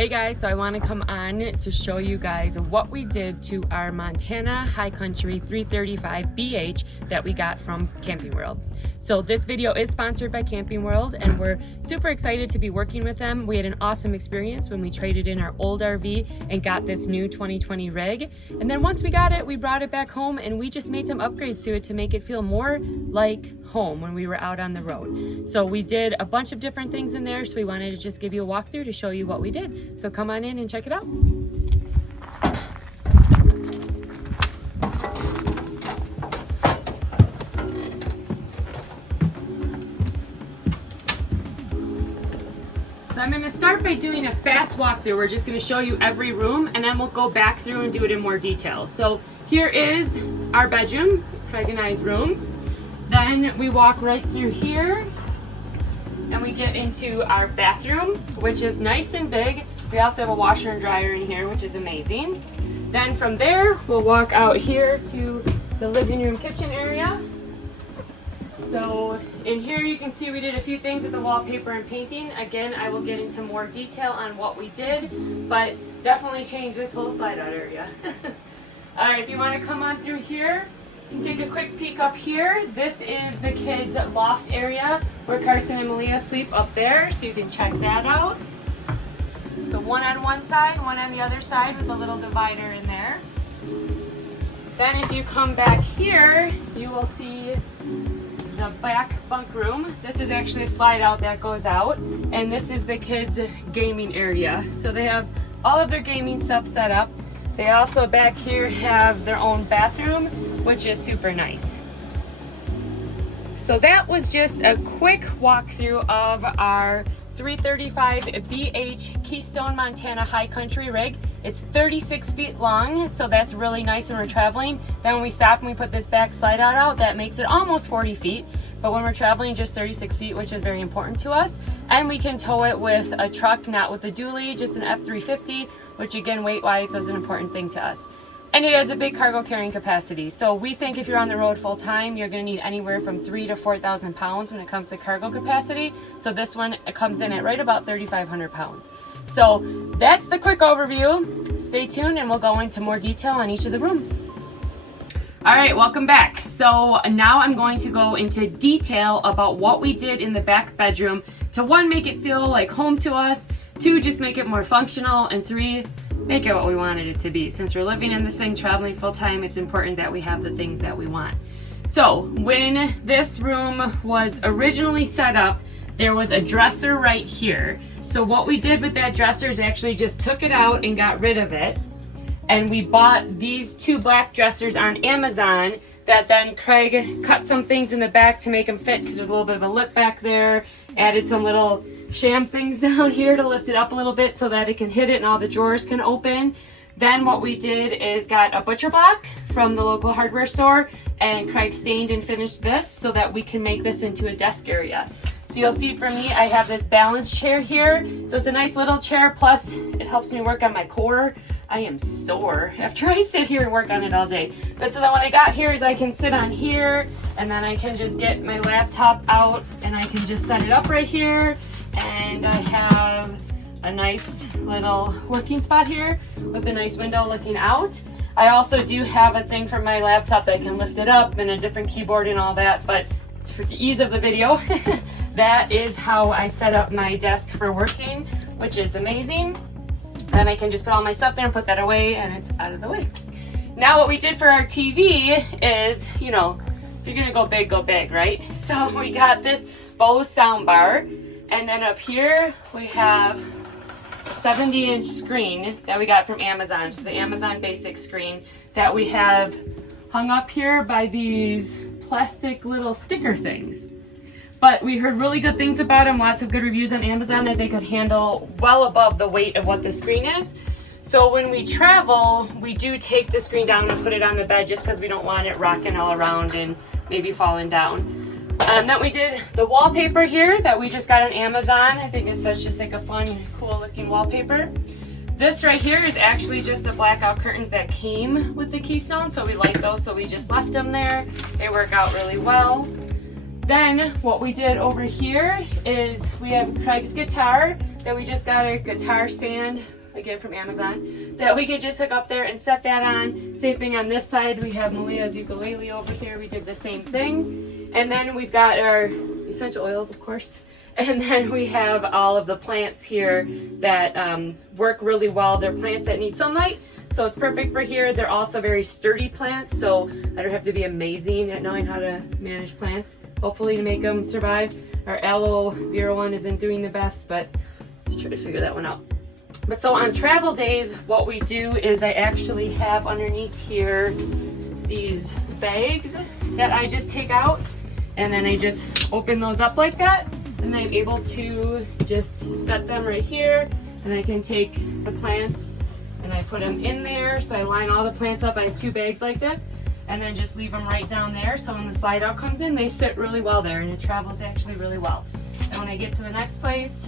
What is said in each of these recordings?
Hey guys, so I want to come on to show you guys what we did to our Montana High Country 335 BH that we got from Camping World. So this video is sponsored by Camping World and we're super excited to be working with them. We had an awesome experience when we traded in our old RV and got this new 2020 rig. And then once we got it, we brought it back home and we just made some upgrades to it to make it feel more like home when we were out on the road. So we did a bunch of different things in there, so we wanted to just give you a walkthrough to show you what we did. So come on in and check it out. So I'm going to start by doing a fast walkthrough. We're just going to show you every room and then we'll go back through and do it in more detail. So here is our bedroom, Craig and I's room. Then we walk right through here and we get into our bathroom, which is nice and big. We also have a washer and dryer in here, which is amazing. Then from there, we'll walk out here to the living room kitchen area. So in here you can see we did a few things with the wallpaper and painting. Again, I will get into more detail on what we did, but definitely changed this whole slide out area. All right, if you want to come on through here, take a quick peek up here. This is the kids' loft area where Carson and Malia sleep up there, so you can check that out. So one on one side, one on the other side with a little divider in there. Then if you come back here, you will see the back bunk room. This is actually a slide out that goes out, and this is the kids' gaming area. So they have all of their gaming stuff set up. They also back here have their own bathroom, which is super nice. So that was just a quick walkthrough of our 335 BH Keystone Montana High Country rig. It's 36 feet long, so that's really nice when we're traveling. Then when we stop and we put this back slide out, that makes it almost 40 feet. But when we're traveling, just 36 feet, which is very important to us. And we can tow it with a truck, not with a dually, just an F350, which again, weight-wise was an important thing to us. And it has a big cargo carrying capacity. So we think if you're on the road full time, you're gonna need anywhere from 3,000 to 4,000 pounds when it comes to cargo capacity. So this one, it comes in at right about 3,500 pounds. So that's the quick overview. Stay tuned and we'll go into more detail on each of the rooms. All right, welcome back. So now I'm going to go into detail about what we did in the back bedroom to one, make it feel like home to us, two, just make it more functional, and three, make it what we wanted it to be. Since we're living in this thing, traveling full time, it's important that we have the things that we want. So when this room was originally set up, there was a dresser right here. So what we did with that dresser is actually just took it out and got rid of it. And we bought these two black dressers on Amazon that then Craig cut some things in the back to make them fit because there's a little bit of a lip back there. Added some little sham things down here to lift it up a little bit so that it can hit it and all the drawers can open. Then what we did is got a butcher block from the local hardware store, and Craig stained and finished this so that we can make this into a desk area. So you'll see for me, I have this balance chair here. So it's a nice little chair, plus it helps me work on my core. I am sore after I sit here and work on it all day. But so that when I got here is I can sit on here, and then I can just get my laptop out and I can just set it up right here. And I have a nice little working spot here with a nice window looking out. I also do have a thing for my laptop that I can lift it up and a different keyboard and all that, but for the ease of the video, that is how I set up my desk for working, which is amazing. And I can just put all my stuff there and put that away and it's out of the way. Now what we did for our TV is, you know, if you're gonna go big, right? So we got this Bose sound bar, and then up here we have a 70-inch screen that we got from Amazon. It's the Amazon basic screen that we have hung up here by these plastic little sticker things. But we heard really good things about them, lots of good reviews on Amazon that they could handle well above the weight of what the screen is. So when we travel, we do take the screen down and put it on the bed just because we don't want it rocking all around and maybe falling down. Then we did the wallpaper here that we just got on Amazon. I think it's such just like a fun, cool looking wallpaper. This right here is actually just the blackout curtains that came with the Keystone, so we like those, so we just left them there. They work out really well. Then what we did over here is we have Craig's guitar that we just got a guitar stand, again from Amazon, that we could just hook up there and set that on. Same thing on this side. We have Malia's ukulele over here. We did the same thing. And then we've got our essential oils, of course. And then we have all of the plants here that work really well. They're plants that need sunlight, so it's perfect for here. They're also very sturdy plants, so I don't have to be amazing at knowing how to manage plants, hopefully to make them survive. Our aloe vera one isn't doing the best, but let's try to figure that one out. But so on travel days, what we do is I actually have underneath here these bags that I just take out, and then I just open those up like that, and I'm able to just set them right here, and I can take the plants and I put them in there. So I line all the plants up. I have 2 bags like this, and then just leave them right down there. So when the slide out comes in, they sit really well there, and it travels actually really well. And when I get to the next place,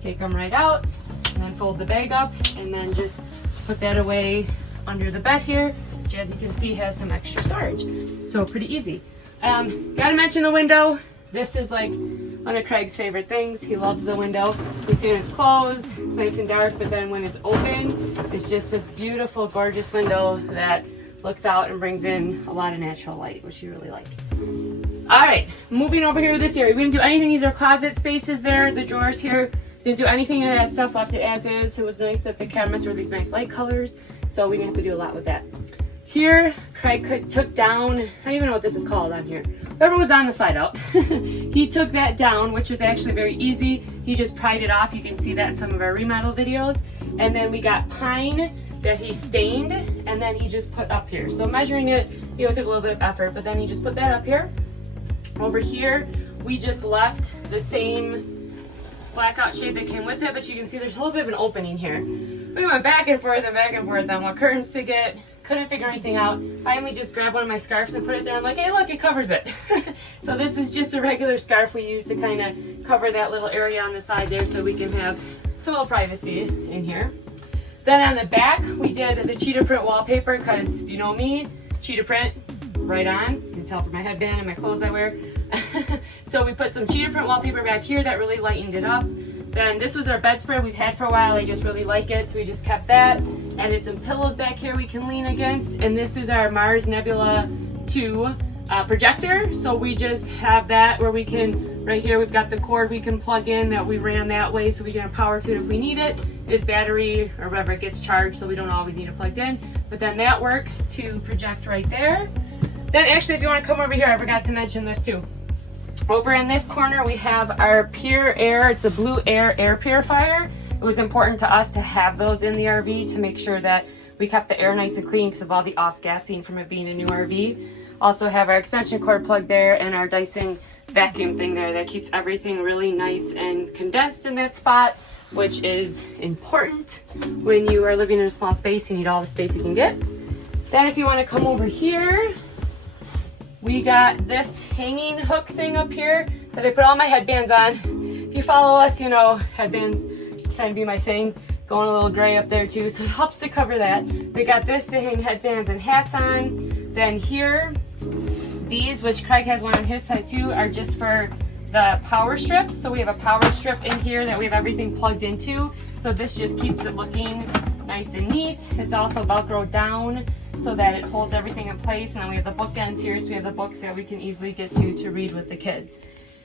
take them right out, and then fold the bag up, and then just put that away under the bed here, which as you can see has some extra storage. So pretty easy. Gotta mention the window. This is like one of Craig's favorite things. He loves the window. You see when it's closed, it's nice and dark, but then when it's open, it's just this beautiful, gorgeous window that looks out and brings in a lot of natural light, which you really like. All right, moving over here to this area. We didn't do anything. These are closet spaces there, the drawers here. Didn't do anything of that stuff, left it as is. It was nice that the cabinets were these nice light colors, so we didn't have to do a lot with that. Here, Craig took down, I don't even know what this is called on here. Whoever was on the slide out, he took that down, which is actually very easy. He just pried it off. You can see that in some of our remodel videos. And then we got pine that he stained, and then he just put up here. So measuring it, you know, took a little bit of effort, but then he just put that up here. Over here, we just left the same blackout shade that came with it, but you can see there's a little bit of an opening here. We went back and forth on what curtains to get. Couldn't figure anything out. Finally just grabbed one of my scarves and put it there. I'm like, hey look, it covers it. So this is just a regular scarf we use to kind of cover that little area on the side there so we can have a little privacy in here. Then on the back, we did the cheetah print wallpaper because you know me, cheetah print, right on. You can tell from my headband and my clothes I wear. So we put some cheetah print wallpaper back here that really lightened it up. Then this was our bedspread we've had for a while. I just really like it, so we just kept that. Added some pillows back here we can lean against. And this is our Mars Nebula 2 projector. So we just have that where we can, right here we've got the cord we can plug in that we ran that way so we can have power to it if we need it. This battery or whatever, it gets charged, so we don't always need it plugged in. But then that works to project right there. Then actually, if you want to come over here, I forgot to mention this too. Over in this corner, we have our Pure Air. It's a Blue air purifier. It was important to us to have those in the RV to make sure that we kept the air nice and clean because of all the off-gassing from it being a new RV. Also have our extension cord plug there and our Dyson vacuum thing there that keeps everything really nice and condensed in that spot, which is important when you are living in a small space. You need all the space you can get. Then if you want to come over here, we got this hanging hook thing up here that I put all my headbands on. If you follow us, you know headbands kind of be my thing. Going a little gray up there too, so it helps to cover that. We got this to hang headbands and hats on. Then here, these, which Craig has one on his side too, are just for the power strips. So we have a power strip in here that we have everything plugged into. So this just keeps it looking nice and neat. It's also Velcro down so that it holds everything in place. And then we have the bookends here, so we have the books that we can easily get to read with the kids.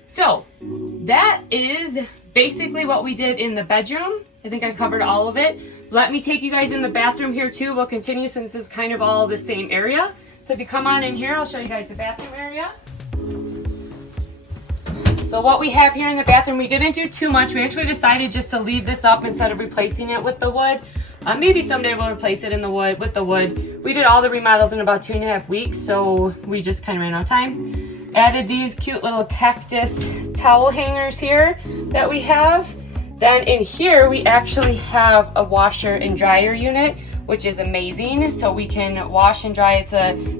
So that is basically what we did in the bedroom. I think I covered all of it. Let me take you guys in the bathroom here too. We'll continue since this is kind of all the same area. So if you come on in here, I'll show you guys the bathroom area. So what we have here in the bathroom, we didn't do too much. We actually decided just to leave this up instead of replacing it with the wood. Maybe someday we'll replace it in the wood with the wood. We did all the remodels in about 2.5 weeks, so we just kind of ran out of time. Added these cute little cactus towel hangers here that we have. Then in here, we actually have a washer and dryer unit, which is amazing. So we can wash and dry.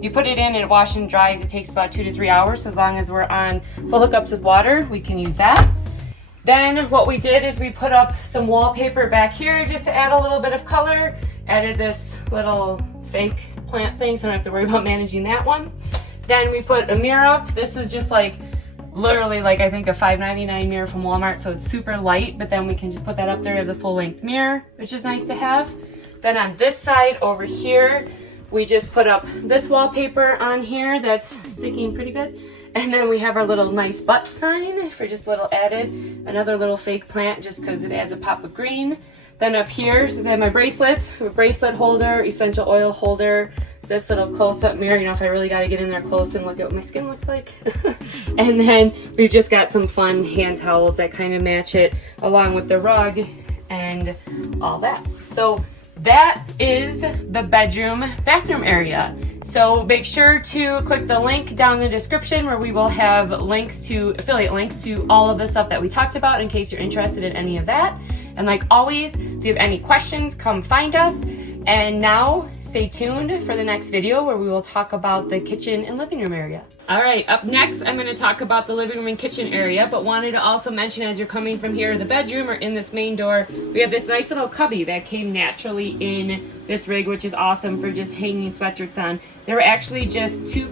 You put it in and it washes and dries. It takes about 2 to 3 hours. So as long as we're on full hookups with water, we can use that. Then what we did is we put up some wallpaper back here just to add a little bit of color. Added this little fake plant thing, so I don't have to worry about managing that one. Then we put a mirror up. This is just like literally like I think a $5.99 mirror from Walmart, so it's super light, but then we can just put that up there. We have the full length mirror, which is nice to have. Then on this side over here, we just put up this wallpaper on here that's sticking pretty good. And then we have our little nice butt sign for just a little added, another little fake plant just because it adds a pop of green. Then up here, since I have my bracelets, I have a bracelet holder, essential oil holder, this little close-up mirror, you know, if I really got to get in there close and look at what my skin looks like. And then we've just got some fun hand towels that kind of match it along with the rug and all that. So that is the bathroom area. So make sure to click the link down in the description where we will have links to, affiliate links to all of the stuff that we talked about in case you're interested in any of that. And like always, if you have any questions, come find us. And now stay tuned for the next video where we will talk about the kitchen and living room area. All right, up next, I'm going to talk about the living room and kitchen area, but wanted to also mention as you're coming from here to the bedroom or in this main door, we have this nice little cubby that came naturally in this rig, which is awesome for just hanging sweatshirts on. There were actually just two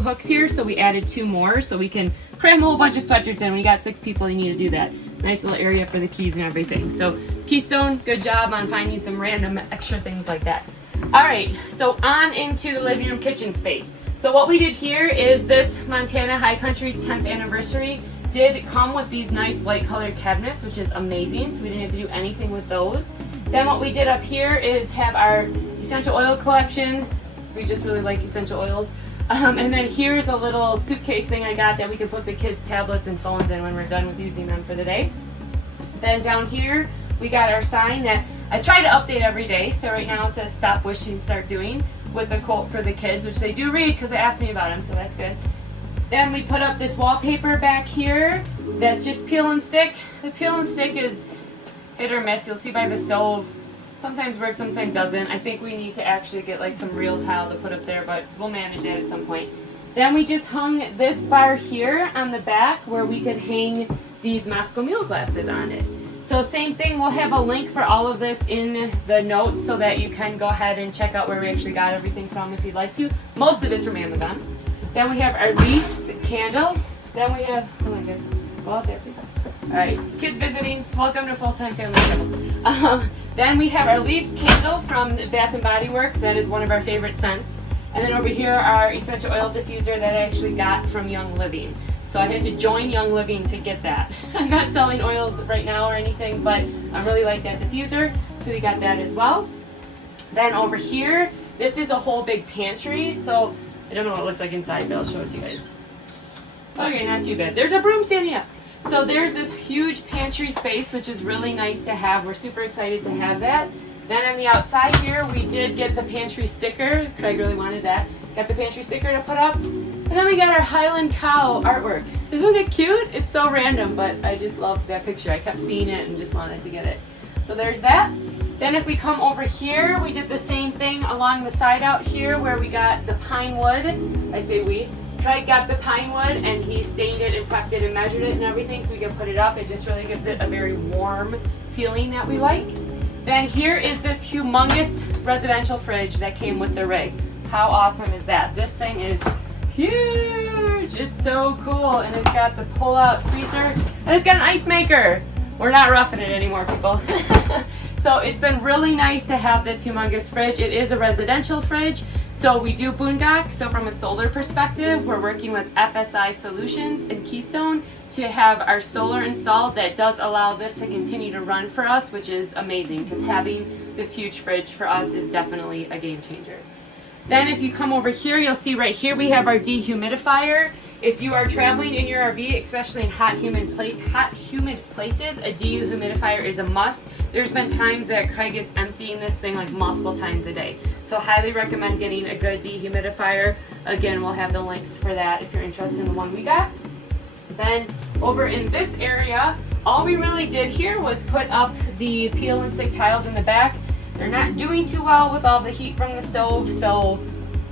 hooks here, so we added 2 more so we can cram a whole bunch of sweatshirts in. When you got 6 people, you need to do that. Nice little area for the keys and everything. So Keystone, good job on finding some random extra things like that. All right, so on into the living room kitchen space. So what we did here is this Montana High Country 10th anniversary did come with these nice light colored cabinets, which is amazing. So we didn't have to do anything with those. Then what we did up here is have our essential oil collection. We just really like essential oils. And then here's a little suitcase thing I got that we can put the kids' tablets and phones in when we're done with using them for the day. Then down here, we got our sign that I try to update every day. So right now it says stop wishing, start doing, with the quote for the kids, which they do read because they asked me about them, so that's good. Then we put up this wallpaper back here that's just peel and stick. The peel and stick is hit or miss. You'll see by the stove. Sometimes works, sometimes doesn't. I think we need to actually get like some real tile to put up there, but we'll manage that at some point. Then we just hung this bar here on the back where we could hang these Moscow Mule glasses on it. So same thing, we'll have a link for all of this in the notes so that you can go ahead and check out where we actually got everything from if you'd like to. Most of it's from Amazon. Then we have our leaves candle. Then we have, oh my goodness, go out there please. All right, kids visiting, welcome to Full-Time Family Trouble. Then we have our leaves candle from Bath & Body Works. That is one of our favorite scents. And then over here, our essential oil diffuser that I actually got from Young Living. So I had to join Young Living to get that. I'm not selling oils right now or anything, but I really like that diffuser, so we got that as well. Then over here, this is a whole big pantry. So I don't know what it looks like inside, but I'll show it to you guys. Okay, not too bad. There's a broom standing up. So there's this huge pantry space, which is really nice to have. We're super excited to have that. Then on the outside here, we did get the pantry sticker. Craig really wanted that. Got the pantry sticker to put up. And then we got our Highland Cow artwork. Isn't it cute? It's so random, but I just love that picture. I kept seeing it and just wanted to get it. So there's that. Then if we come over here, we did the same thing along the side out here where we got the pine wood. I say we. Craig got the pine wood and he stained it and prepped it and measured it and everything so we can put it up. It just really gives it a very warm feeling that we like. Then here is this humongous residential fridge that came with the rig. How awesome is that? This thing is huge. It's so cool. And it's got the pull-out freezer and it's got an ice maker. We're not roughing it anymore, people. So it's been really nice to have this humongous fridge. It is a residential fridge. So we do boondock. So from a solar perspective, we're working with FSI Solutions and Keystone to have our solar installed that does allow this to continue to run for us, which is amazing because having this huge fridge for us is definitely a game changer. Then if you come over here, you'll see right here we have our dehumidifier. If you are traveling in your RV, especially in hot, humid places, a dehumidifier is a must. There's been times that Craig is emptying this thing like multiple times a day. So highly recommend getting a good dehumidifier. Again, we'll have the links for that if you're interested in the one we got. Then over in this area, all we really did here was put up the peel and stick tiles in the back. They're not doing too well with all the heat from the stove, so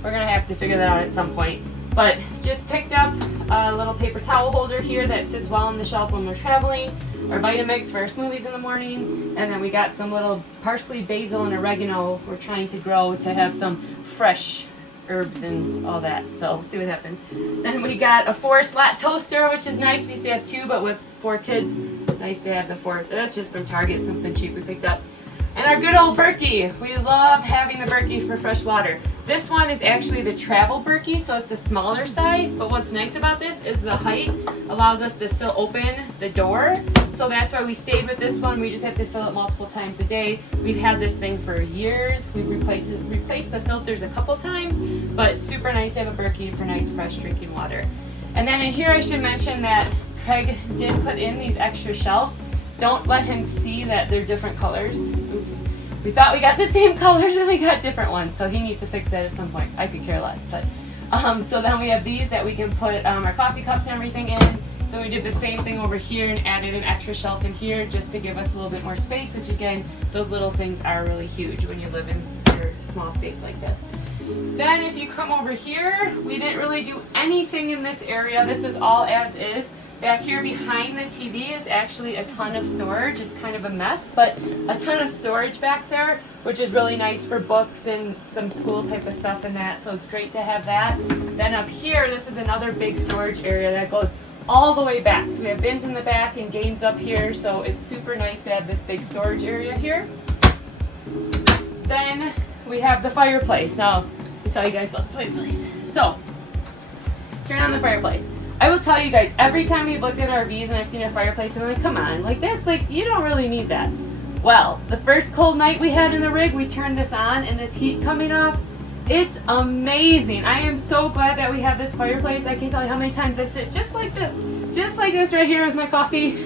we're gonna have to figure that out at some point. But just picked up a little paper towel holder here that sits well on the shelf when we're traveling, our Vitamix for our smoothies in the morning, and then we got some little parsley, basil, and oregano we're trying to grow to have some fresh herbs and all that. So we'll see what happens. Then we got a 4-slat toaster, which is nice. We used to have 2, but with 4 kids, nice to have the 4. So that's just from Target, something cheap we picked up. And our good old Berkey. We love having the Berkey for fresh water. This one is actually the travel Berkey, so it's the smaller size. But what's nice about this is the height allows us to still open the door. So that's why we stayed with this one. We just have to fill it multiple times a day. We've had this thing for years. We've replaced the filters a couple times, but super nice to have a Berkey for nice fresh drinking water. And then in here I should mention that Craig did put in these extra shelves. Don't let him see that they're different colors. Oops. We thought we got the same colors and we got different ones, so he needs to fix that at some point. I could care less, but so then we have these that we can put our coffee cups and everything in. Then we did the same thing over here and added an extra shelf in here just to give us a little bit more space, which again, those little things are really huge when you live in your small space like this. Then if you come over here, we didn't really do anything in this area. This is all as is. Back here behind the TV is actually a ton of storage. It's kind of a mess, but a ton of storage back there, which is really nice for books and some school type of stuff and that. So it's great to have that. Then up here, this is another big storage area that goes all the way back. So we have bins in the back and games up here. So it's super nice to have this big storage area here. Then we have the fireplace. Now, I tell you guys about the fireplace. So, turn on the fireplace. I will tell you guys, every time we've looked at RVs and I've seen a fireplace, I'm like, come on, like that's like, you don't really need that. Well, the first cold night we had in the rig, we turned this on and this heat coming off, it's amazing. I am so glad that we have this fireplace. I can't tell you how many times I sit just like this right here with my coffee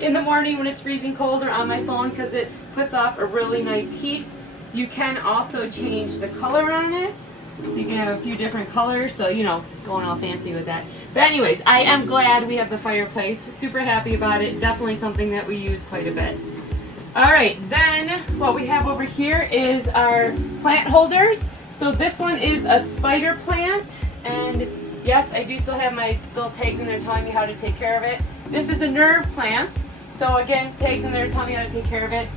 in the morning when it's freezing cold or on my phone because it puts off a really nice heat. You can also change the color on it. So you can have a few different colors, so you know, going all fancy with that. But anyways, I am glad we have the fireplace. Super happy about it. Definitely something that we use quite a bit. Alright, then what we have over here is our plant holders. So this one is a spider plant, and yes, I do still have my little tags in there telling me how to take care of it. This is a nerve plant. So again, tags in there telling me how to take care of it.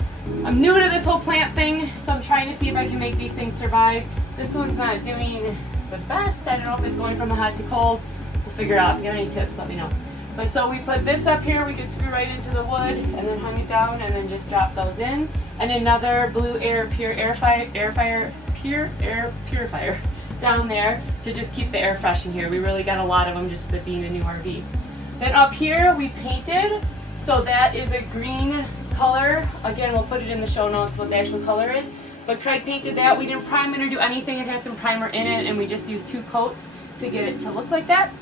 I'm new to this whole plant thing, so I'm trying to see if I can make these things survive. This one's not doing the best. I don't know if it's going from the hot to cold. We'll figure it out. If you have any tips, let me know. But so we put this up here. We could screw right into the wood and then hung it down and then just drop those in. And another blue air purifier down there to just keep the air fresh in here. We really got a lot of them just with it being a new RV. Then up here we painted. So that is a green color. Again, we'll put it in the show notes what the actual color is. But Craig painted that. We didn't prime it or do anything. It had some primer in it, and we just used 2 coats to get it to look like that.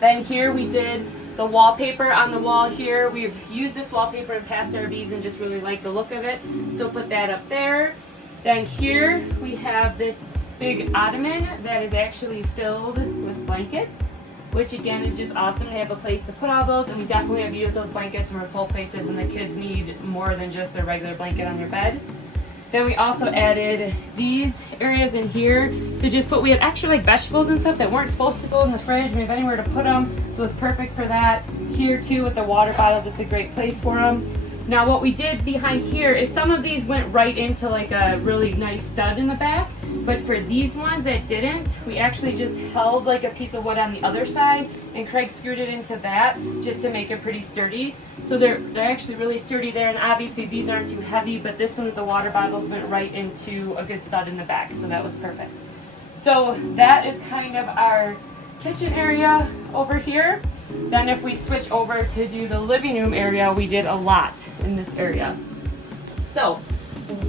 Then here we did the wallpaper on the wall here. We've used this wallpaper in past RVs and just really like the look of it. So put that up there. Then here we have this big ottoman that is actually filled with blankets, which again is just awesome to have a place to put all those. And we definitely have used those blankets when we're full places and the kids need more than just their regular blanket on their bed. Then we also added these areas in here to just put, we had extra like vegetables and stuff that weren't supposed to go in the fridge. We have anywhere to put them, so it's perfect for that. Here too with the water bottles, it's a great place for them. Now what we did behind here is some of these went right into like a really nice stud in the back, but for these ones that didn't, we actually just held like a piece of wood on the other side and Craig screwed it into that just to make it pretty sturdy. So they're actually really sturdy there, and obviously these aren't too heavy, but this one with the water bottles went right into a good stud in the back, so that was perfect. So that is kind of our kitchen area over here. Then if we switch over to do the living room area, we did a lot in this area. So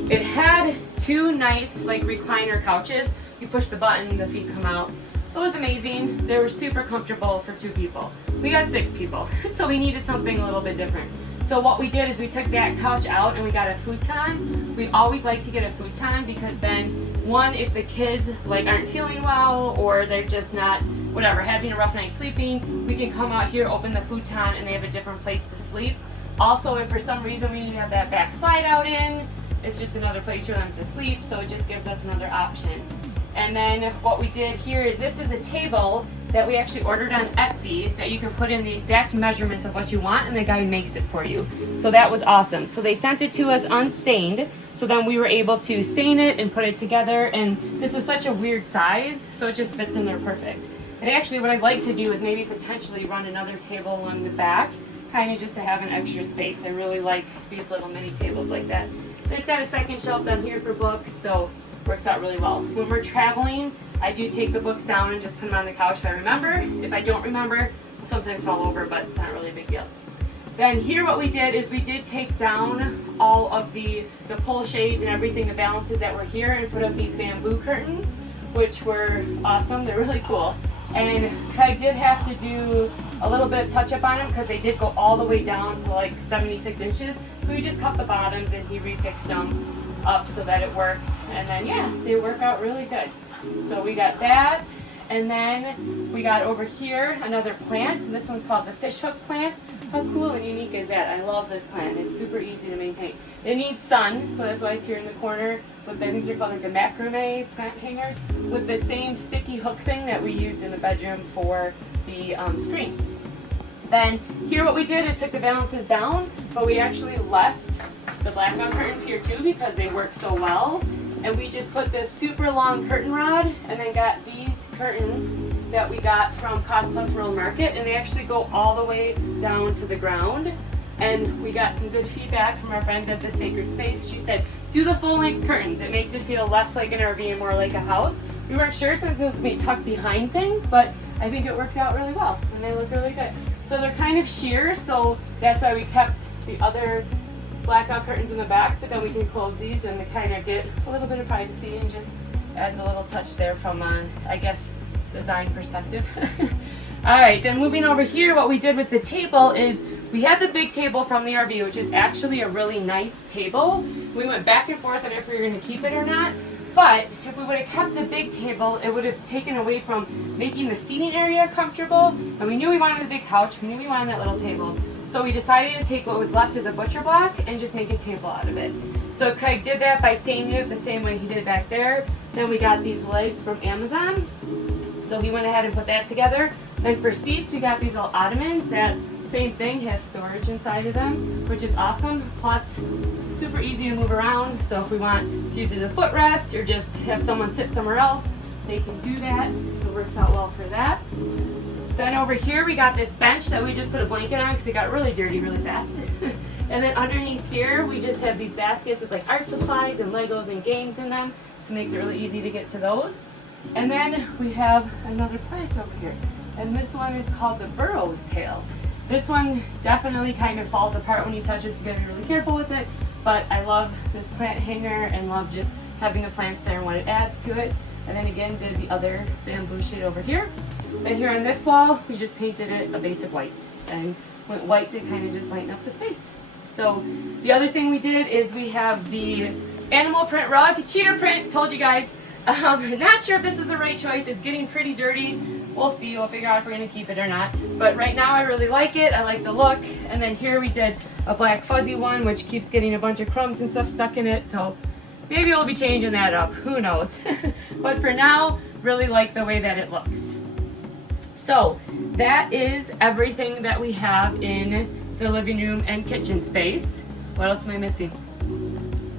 it had 2 nice like recliner couches. You push the button, the feet come out. It was amazing. They were super comfortable for 2 people. We got 6 people, so we needed something a little bit different. So what we did is we took that couch out and we got a futon. We always like to get a futon because then, one, if the kids like aren't feeling well or they're just not, whatever, having a rough night sleeping, we can come out here, open the futon, and they have a different place to sleep. Also, if for some reason we need to have that back slide out in, it's just another place for them to sleep, so it just gives us another option. And then what we did here is this is a table that we actually ordered on Etsy that you can put in the exact measurements of what you want, and the guy makes it for you. So that was awesome. So they sent it to us unstained, so then we were able to stain it and put it together, and this is such a weird size, so it just fits in there perfect. And actually what I'd like to do is maybe potentially run another table along the back, kind of just to have an extra space. I really like these little mini tables like that. And it's got a second shelf down here for books, so works out really well. When we're traveling, I do take the books down and just put them on the couch if I remember. If I don't remember, I'll sometimes fall over, but it's not really a big deal. Then here what we did is we did take down all of the pull shades and everything, the balances that were here, and put up these bamboo curtains, which were awesome. They're really cool. And I did have to do a little bit of touch up on them because they did go all the way down to like 76 inches. So we just cut the bottoms and he refixed them up so that it works. And then yeah, they work out really good. So we got that. And then we got over here another plant, and this one's called the fishhook plant. How cool and unique is that? I love this plant. It's super easy to maintain. It needs sun, so that's why it's here in the corner. With these are called like the macrame plant hangers with the same sticky hook thing that we used in the bedroom for the screen. Then here what we did is took the balances down, but we actually left the blackout curtains here too because they work so well. And we just put this super long curtain rod and then got these curtains that we got from Cost Plus World Market, and they actually go all the way down to the ground. And we got some good feedback from our friends at the Sacred Space. She said, do the full length curtains. It makes it feel less like an RV and more like a house. We weren't sure since it was going to be tucked behind things, but I think it worked out really well and they look really good. So they're kind of sheer, so that's why we kept the other blackout curtains in the back, but then we can close these and they kind of get a little bit of privacy and just adds a little touch there from I guess design perspective. All right, then moving over here, what we did with the table is we had the big table from the RV, which is actually a really nice table. We went back and forth on if we were going to keep it or not, but if we would have kept the big table, it would have taken away from making the seating area comfortable, and we knew we wanted a big couch, we knew we wanted that little table. So we decided to take what was left of the butcher block and just make a table out of it. So Craig did that by staining it the same way he did back there. Then we got these legs from Amazon. So he went ahead and put that together. Then for seats, we got these little ottomans that same thing, have storage inside of them, which is awesome. Plus, super easy to move around. So if we want to use it as a footrest or just have someone sit somewhere else, they can do that. So it works out well for that. Then over here we got this bench that we just put a blanket on because it got really dirty really fast. And then underneath here we just have these baskets with like art supplies and Legos and games in them, so it makes it really easy to get to those. And then we have another plant over here, and this one is called the burro's tail. This one definitely kind of falls apart when you touch it, so you gotta be really careful with it, but I love this plant hanger and love just having the plants there and what it adds to it. And then again did the other bamboo shade over here. And here on this wall, we just painted it a basic white and went white to kind of just lighten up the space. So the other thing we did is we have the animal print rug, cheetah print, told you guys. Not sure if this is the right choice. It's getting pretty dirty. We'll see, we'll figure out if we're gonna keep it or not. But right now I really like it, I like the look. And then here we did a black fuzzy one, which keeps getting a bunch of crumbs and stuff stuck in it. So maybe we'll be changing that up, who knows. But for now, really like the way that it looks. So that is everything that we have in the living room and kitchen space. What else am I missing?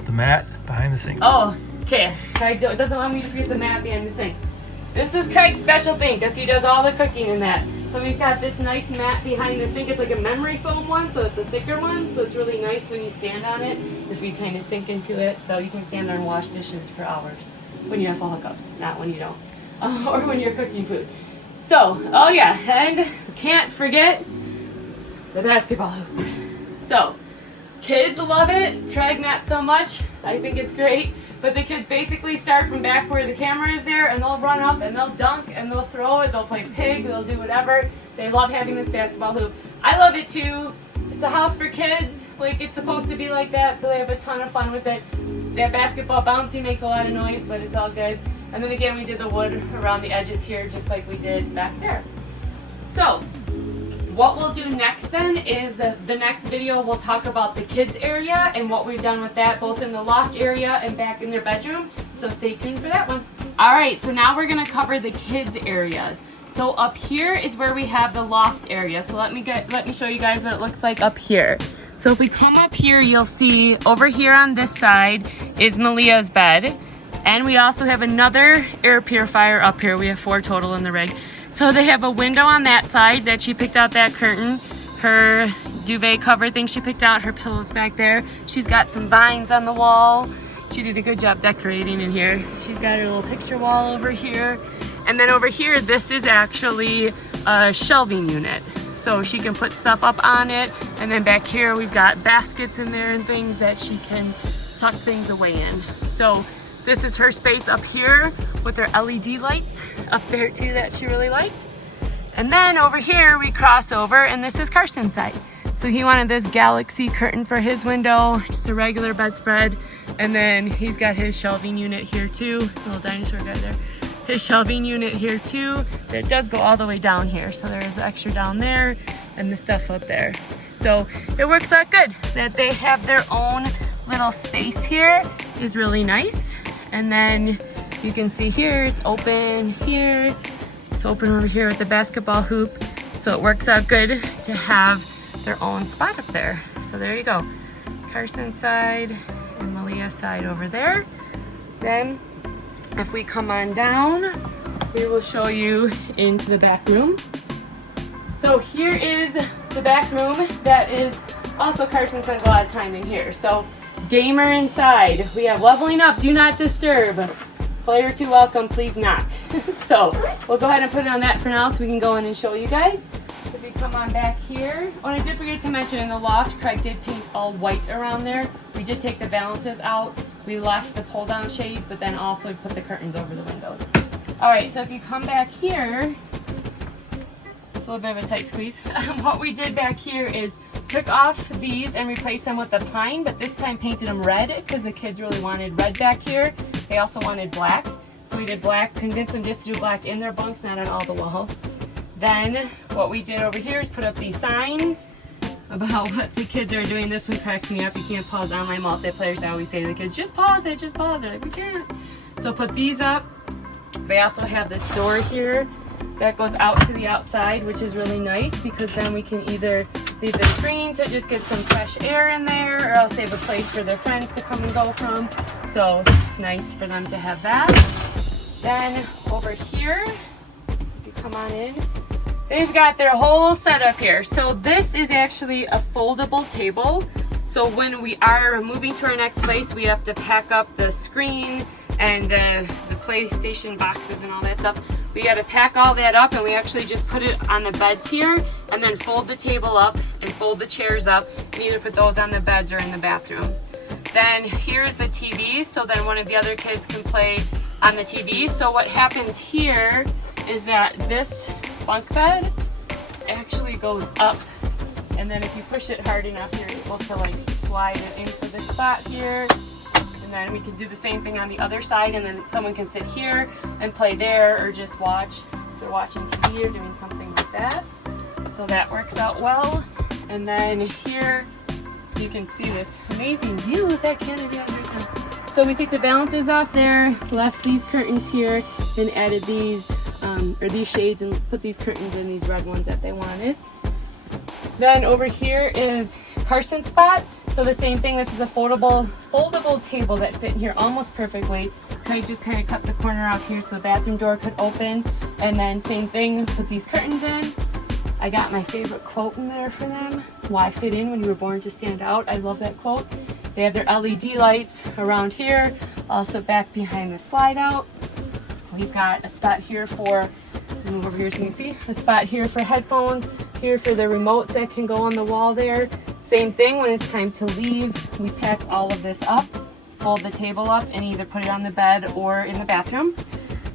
The mat behind the sink. Oh, okay. Craig doesn't want me to forget the mat behind the sink. This is Craig's special thing because he does all the cooking in that. So we've got this nice mat behind the sink. It's like a memory foam one, so it's a thicker one. So it's really nice when you stand on it if we kind of sink into it. So you can stand there and wash dishes for hours when you have full hookups, not when you don't, or when you're cooking food. So, oh yeah, and can't forget the basketball hoop. So, kids love it. Craig not so much. I think it's great. But the kids basically start from back where the camera is there, and they'll run up and they'll dunk and they'll throw it. They'll play pig. They'll do whatever. They love having this basketball hoop. I love it too. It's a house for kids. Like, it's supposed to be like that, so they have a ton of fun with it. That basketball bouncy makes a lot of noise, but it's all good. And then again, we did the wood around the edges here, just like we did back there. So, what we'll do next then is the next video we'll talk about the kids area and what we've done with that, both in the loft area and back in their bedroom. So stay tuned for that one. All right, so now we're gonna cover the kids areas. So up here is where we have the loft area. So let me show you guys what it looks like up here. So if we come up here, you'll see over here on this side is Malia's bed. And we also have another air purifier up here. We have 4 total in the rig. So they have a window on that side that she picked out that curtain. Her duvet cover thing she picked out, her pillows back there. She's got some vines on the wall. She did a good job decorating in here. She's got her little picture wall over here. And then over here, this is actually a shelving unit. So she can put stuff up on it. And then back here, we've got baskets in there and things that she can tuck things away in. So this is her space up here with her LED lights up there too that she really liked. And then over here, we cross over and this is Carson's side. So he wanted this galaxy curtain for his window, just a regular bedspread. And then he's got his shelving unit here too. Little dinosaur guy there. His shelving unit here too. It does go all the way down here. So there's extra down there and the stuff up there. So it works out good that they have their own little space here is really nice. And then you can see here, it's open here. It's open over here with the basketball hoop. So it works out good to have their own spot up there. So there you go. Carson's side and Malia's side over there. Then if we come on down, we will show you into the back room. So here is the back room that is also Carson spends a lot of time in here. So gamer inside. We have leveling up, do not disturb. Player 2 welcome, please knock. So we'll go ahead and put it on that for now so we can go in and show you guys. If we come on back here. Oh, and I did forget to mention in the loft, Craig did paint all white around there. We did take the valances out. We left the pull down shades, but then also put the curtains over the windows. All right, so if you come back here, it's a little bit of a tight squeeze. What we did back here is took off these and replaced them with the pine, but this time painted them red because the kids really wanted red back here. They also wanted black. So we did black, convinced them just to do black in their bunks, not on all the walls. Then what we did over here is put up these signs about what the kids are doing. This one cracks me up. You can't pause online multiplayers. I always say to the kids, just pause it, just pause it. Like, we can't. So put these up. They also have this door here that goes out to the outside, which is really nice because then we can either leave the screen to just get some fresh air in there, or else they have a place for their friends to come and go from. So it's nice for them to have that. Then over here, you come on in, they've got their whole setup here. So this is actually a foldable table. So when we are moving to our next place, we have to pack up the screen and the PlayStation boxes and all that stuff. We got to pack all that up, and we actually just put it on the beds here and then fold the table up and fold the chairs up and either put those on the beds or in the bathroom. Then here's the TV, so then one of the other kids can play on the TV. So what happens here is that this bunk bed actually goes up, and then if you push it hard enough, you're able to like slide it into the spot here. And then we can do the same thing on the other side, and then someone can sit here and play there or just watch. They're watching TV or doing something like that. So that works out well. And then here you can see this amazing view that Canada has right now. So we took the valances off there, left these curtains here, and added these or these shades and put these curtains in, these red ones that they wanted. Then over here is Carson's spot. So the same thing, this is a foldable table that fit in here almost perfectly. Craig just kind of cut the corner off here so the bathroom door could open. And then same thing, put these curtains in. I got my favorite quote in there for them. Why fit in when you were born to stand out? I love that quote. They have their LED lights around here, also back behind the slide out. We've got a spot here for, move over here so you can see, a spot here for headphones, here for the remotes that can go on the wall there. Same thing, when it's time to leave, we pack all of this up, fold the table up, and either put it on the bed or in the bathroom.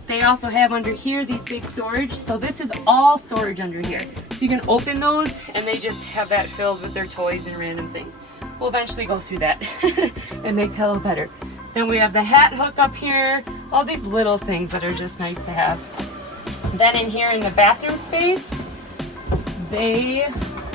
They also have under here these big storage. So this is all storage under here. So you can open those and they just have that filled with their toys and random things. We'll eventually go through that and make that a little better. Then we have the hat hook up here, all these little things that are just nice to have. Then in here in the bathroom space, they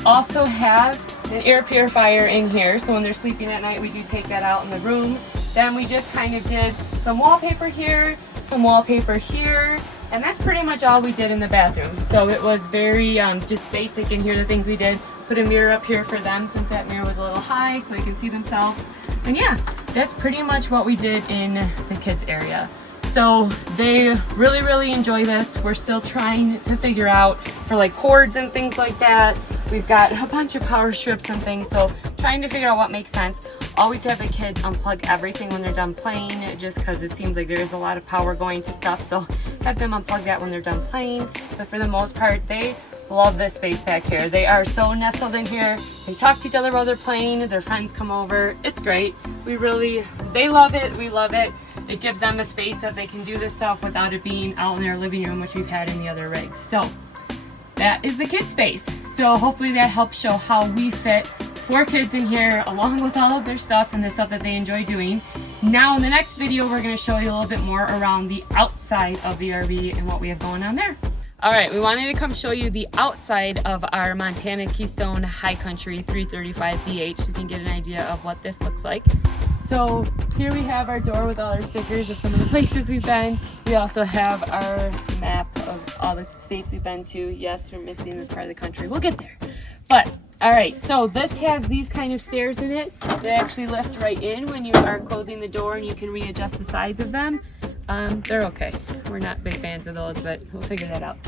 also have an air purifier in here. So when they're sleeping at night, we do take that out in the room. Then we just kind of did some wallpaper here, some wallpaper here. And that's pretty much all we did in the bathroom. So it was very just basic in here, the things we did. Put a mirror up here for them since that mirror was a little high so they can see themselves. And yeah, that's pretty much what we did in the kids area. So they really, really enjoy this. We're still trying to figure out for like cords and things like that. We've got a bunch of power strips and things, so trying to figure out what makes sense. Always have the kids unplug everything when they're done playing, just because it seems like there is a lot of power going to stuff, so have them unplug that when they're done playing. But for the most part, they love this space back here. They are so nestled in here. They talk to each other while they're playing. Their friends come over. It's great. They love it. We love it. It gives them a space that they can do this stuff without it being out in their living room, which we've had in the other rigs. So that is the kids space. So hopefully that helps show how we fit 4 kids in here along with all of their stuff and the stuff that they enjoy doing. Now in the next video, we're going to show you a little bit more around the outside of the RV and what we have going on there. All right, we wanted to come show you the outside of our Montana Keystone High Country 335 BH so you can get an idea of what this looks like. So here we have our door with all our stickers of some of the places we've been. We also have our map of all the states we've been to. Yes, we're missing this part of the country. We'll get there. But all right, so this has these kind of stairs in it. They actually lift right in when you are closing the door, and you can readjust the size of them. They're okay. We're not big fans of those, but we'll figure that out.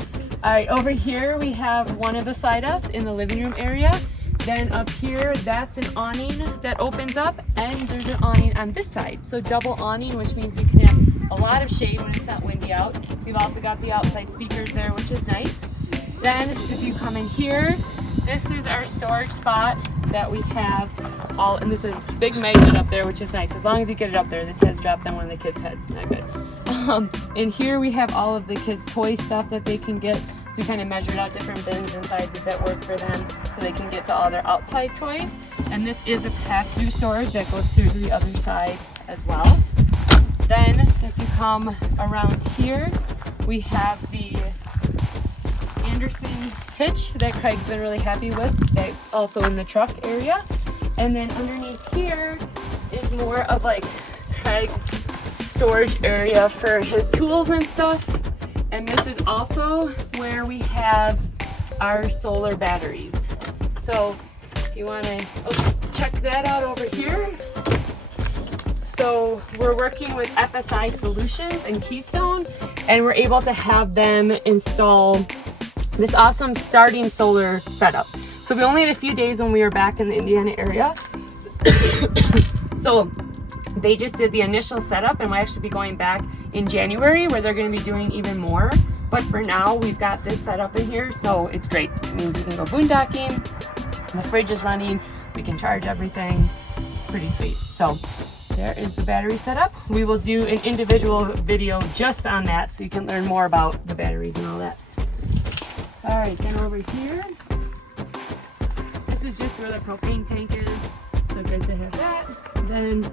All right, over here we have one of the slide outs in the living room area. Then up here, that's an awning that opens up, and there's an awning on this side. So double awning, which means we can have a lot of shade when it's not windy out. We've also got the outside speakers there, which is nice. Then if you come in here, this is our storage spot that we have all, and this is a big magnet up there, which is nice. As long as you get it up there, this has dropped on one of the kids' heads, not good. And here we have all of the kids' toy stuff that they can get. So we kind of measured out different bins and sizes that work for them so they can get to all their outside toys. And this is a pass-through storage that goes through to the other side as well. Then if you come around here, we have the Anderson hitch that Craig's been really happy with, that's also in the truck area. And then underneath here is more of like Craig's storage area for his tools and stuff. And this is also where we have our solar batteries. So if you want to check that out over here. So we're working with FSI Solutions and Keystone, and we're able to have them install this awesome starting solar setup. So we only had a few days when we were back in the Indiana area. So they just did the initial setup, and we'll actually be going back in January where they're going to be doing even more. But for now, we've got this set up in here, so it's great. It means we can go boondocking, the fridge is running, we can charge everything. It's pretty sweet. So there is the battery setup. We will do an individual video just on that so you can learn more about the batteries and all that. All right, then over here, this is just where the propane tank is. So good to have that. Then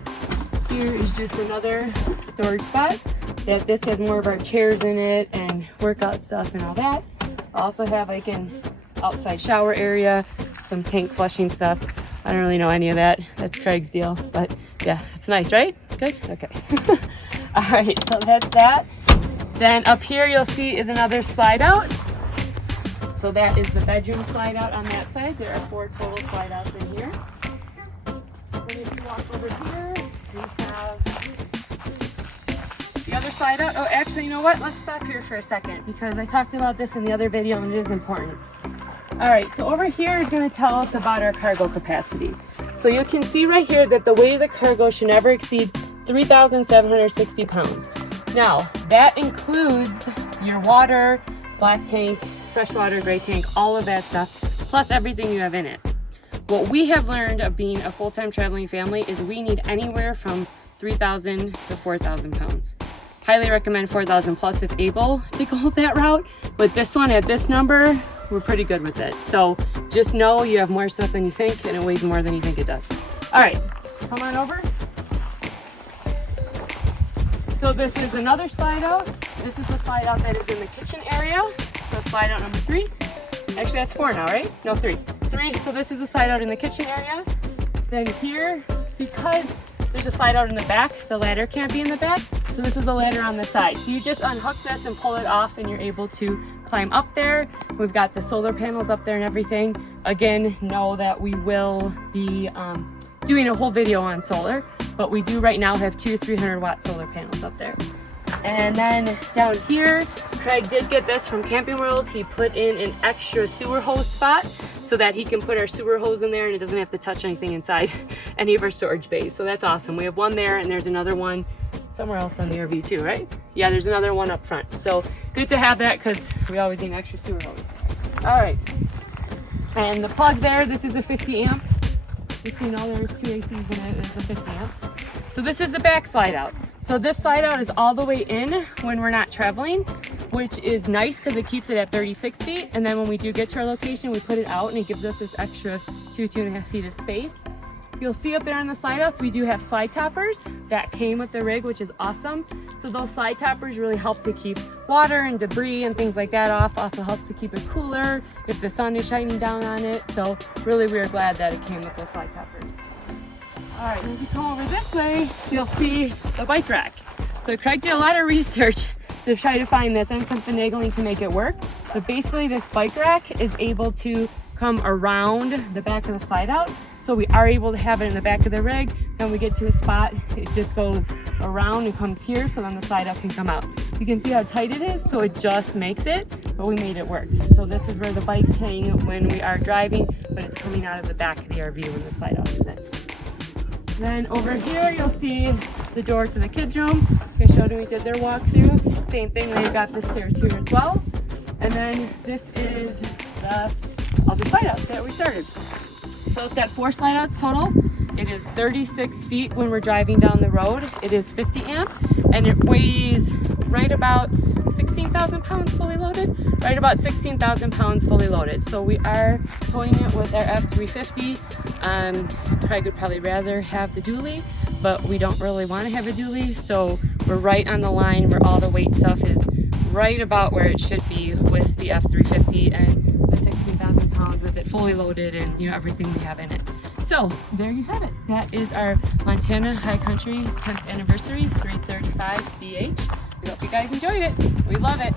here is just another storage spot. This has more of our chairs in it and workout stuff and all that. Also have like an outside shower area, some tank flushing stuff. I don't really know any of that. That's Craig's deal, but yeah, it's nice, right? Good? Okay. All right, so that's that. Then up here you'll see is another slide out. So that is the bedroom slide out on that side. There are 4 total slide outs in here. Then if you walk over here, we have the other slide out. Oh, actually, you know what? Let's stop here for a second because I talked about this in the other video and it is important. All right, so over here is going to tell us about our cargo capacity. So you can see right here that the weight of the cargo should never exceed 3,760 pounds. Now, that includes your water, black tank, freshwater, gray tank, all of that stuff, plus everything you have in it. What we have learned of being a full-time traveling family is we need anywhere from 3,000 to 4,000 pounds. Highly recommend 4,000 plus if able to go that route. But this one at this number, we're pretty good with it. So just know you have more stuff than you think and it weighs more than you think it does. All right, come on over. So this is another slide out. This is the slide out that is in the kitchen area. So slide out number 3. Actually, that's 4 now, right? No, 3. 3, so this is a slide out in the kitchen area. Then here, because there's a slide out in the back. The ladder can't be in the back, so this is the ladder on the side. So you just unhook this and pull it off and you're able to climb up there. We've got the solar panels up there and everything. Again, know that we will be doing a whole video on solar, but we do right now have 2 300-watt solar panels up there. And then down here, Craig did get this from Camping World. He put in an extra sewer hose spot so that he can put our sewer hose in there and it doesn't have to touch anything inside any of our storage bays. So that's awesome. We have one there and there's another one somewhere else on the RV too, right? Yeah, there's another one up front. So good to have that because we always need an extra sewer hose. All right. And the plug there, this is a 50 amp. If you know there's 2 ACs in it, it's a 50 amp. So this is the back slide out. So this slide out is all the way in when we're not traveling, which is nice because it keeps it at 36 feet. And then when we do get to our location, we put it out and it gives us this extra 2.5 feet of space. You'll see up there on the slide outs, we do have slide toppers that came with the rig, which is awesome. So those slide toppers really help to keep water and debris and things like that off. Also helps to keep it cooler if the sun is shining down on it. So really, we're glad that it came with those slide toppers. All right, if you come over this way, you'll see the bike rack. So Craig did a lot of research to try to find this and some finagling to make it work. But basically this bike rack is able to come around the back of the slide out. So we are able to have it in the back of the rig. Then we get to a spot, it just goes around and comes here, so then the slide out can come out. You can see how tight it is, so it just makes it, but we made it work. So this is where the bikes hang when we are driving, but it's coming out of the back of the RV when the slide out is in. Then over here, you'll see the door to the kids' room. I showed them we did their walkthrough. Same thing, they've got the stairs here as well. And then this is the other slide outs that we started. So it's got 4 slide outs total. It is 36 feet when we're driving down the road. It is 50 amp and it weighs right about 16,000 pounds fully loaded. Right about 16,000 pounds fully loaded. So we are towing it with our F350. Craig would probably rather have the dually, but we don't really want to have a dually. So we're right on the line where all the weight stuff is right about where it should be with the F350 and the 16,000 pounds with it fully loaded and everything we have in it. So there you have it. That is our Montana High Country 10th anniversary 335 BH. We hope you guys enjoyed it. We love it.